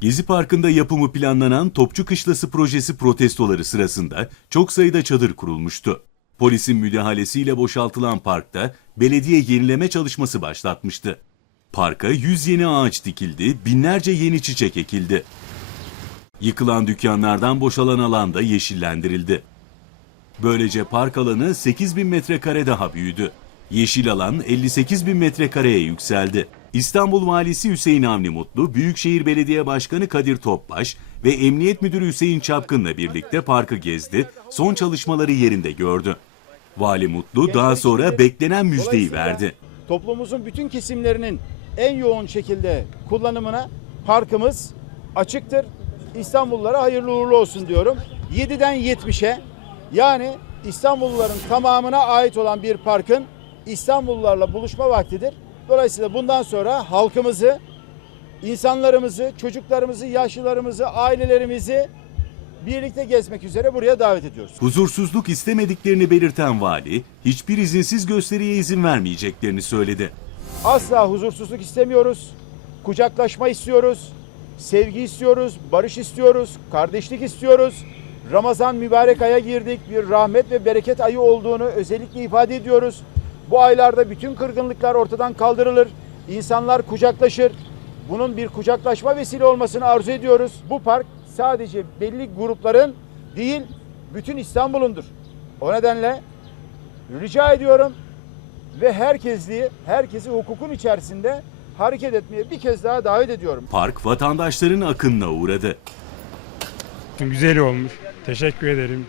Gezi Parkı'nda yapımı planlanan Topçu Kışlası projesi protestoları sırasında çok sayıda çadır kurulmuştu. Polisin müdahalesiyle boşaltılan parkta belediye yenileme çalışması başlatmıştı. Parka 100 yeni ağaç dikildi, binlerce yeni çiçek ekildi. Yıkılan dükkanlardan boşalan alan da yeşillendirildi. Böylece park alanı 8 bin metrekare daha büyüdü. Yeşil alan 58 bin metrekareye yükseldi. İstanbul Valisi Hüseyin Avni Mutlu, Büyükşehir Belediye Başkanı Kadir Topbaş ve Emniyet Müdürü Hüseyin Çapkın'la birlikte parkı gezdi, son çalışmaları yerinde gördü. Vali Mutlu daha sonra beklenen müjdeyi verdi. toplumumuzun bütün kesimlerinin en yoğun şekilde kullanımına parkımız açıktır. İstanbullulara hayırlı uğurlu olsun diyorum. 7'den 70'e yani İstanbulluların tamamına ait olan bir parkın İstanbullularla buluşma vaktidir. Dolayısıyla bundan sonra halkımızı, insanlarımızı, çocuklarımızı, yaşlılarımızı, ailelerimizi birlikte gezmek üzere buraya davet ediyoruz. Huzursuzluk istemediklerini belirten vali, hiçbir izinsiz gösteriye izin vermeyeceklerini söyledi. Asla huzursuzluk istemiyoruz. Kucaklaşma istiyoruz. Sevgi istiyoruz, barış istiyoruz, kardeşlik istiyoruz. Ramazan mübarek aya girdik. Bir rahmet ve bereket ayı olduğunu özellikle ifade ediyoruz. Bu aylarda bütün kırgınlıklar ortadan kaldırılır. İnsanlar kucaklaşır. Bunun bir kucaklaşma vesile olmasını arzu ediyoruz. Bu park sadece belli grupların değil, bütün İstanbul'undur. O nedenle rica ediyorum ve herkesliği, herkesi hukukun içerisinde hareket etmeye bir kez daha davet ediyorum. Park vatandaşların akınına uğradı. Güzel olmuş. Teşekkür ederim.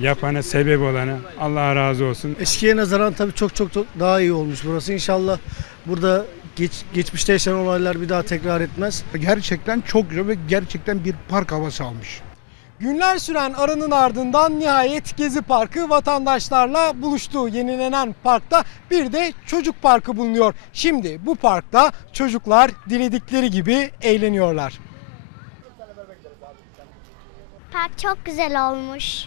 Yapana, sebep olana Allah razı olsun. Eskiye nazaran tabii çok çok çok daha iyi olmuş burası. İnşallah burada geç, geçmişte yaşanan olaylar bir daha tekrar etmez. Gerçekten çok güzel ve gerçekten bir park havası almış. Günler süren aranın ardından nihayet Gezi Parkı vatandaşlarla buluştu. Yenilenen parkta bir de çocuk parkı bulunuyor. Şimdi bu parkta çocuklar diledikleri gibi eğleniyorlar. Park çok güzel olmuş.